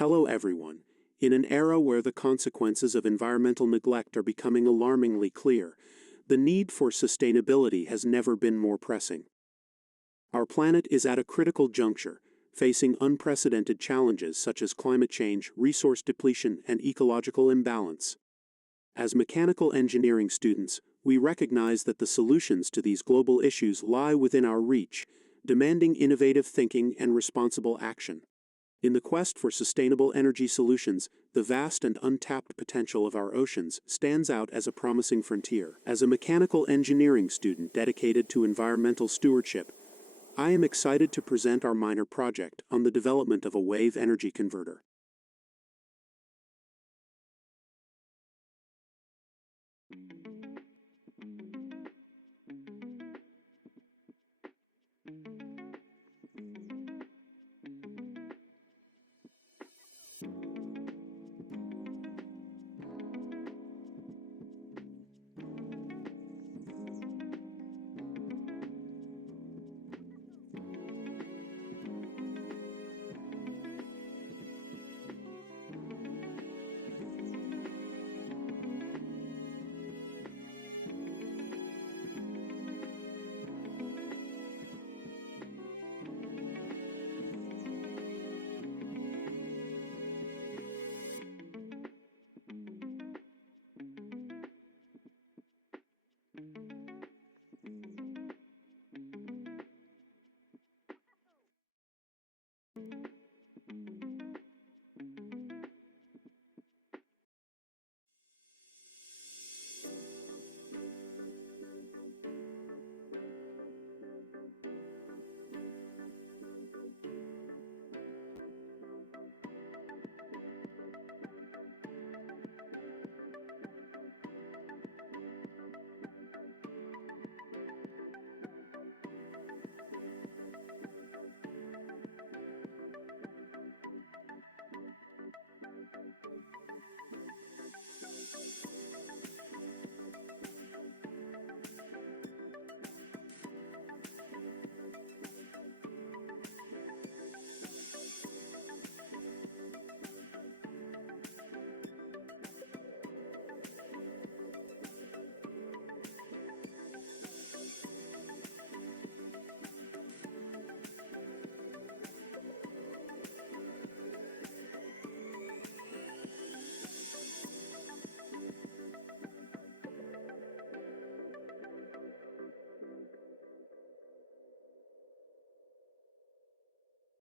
Hello everyone. In an era where the consequences of environmental neglect are becoming alarmingly clear, the need for sustainability has never been more pressing. Our planet is at a critical juncture, facing unprecedented challenges such as climate change, resource depletion, and ecological imbalance. As mechanical engineering students, we recognize that the solutions to these global issues lie within our reach, demanding innovative thinking and responsible action. In the quest for sustainable energy solutions, the vast and untapped potential of our oceans stands out as a promising frontier. As a mechanical engineering student dedicated to environmental stewardship, I am excited to present our minor project on the development of a wave energy converter.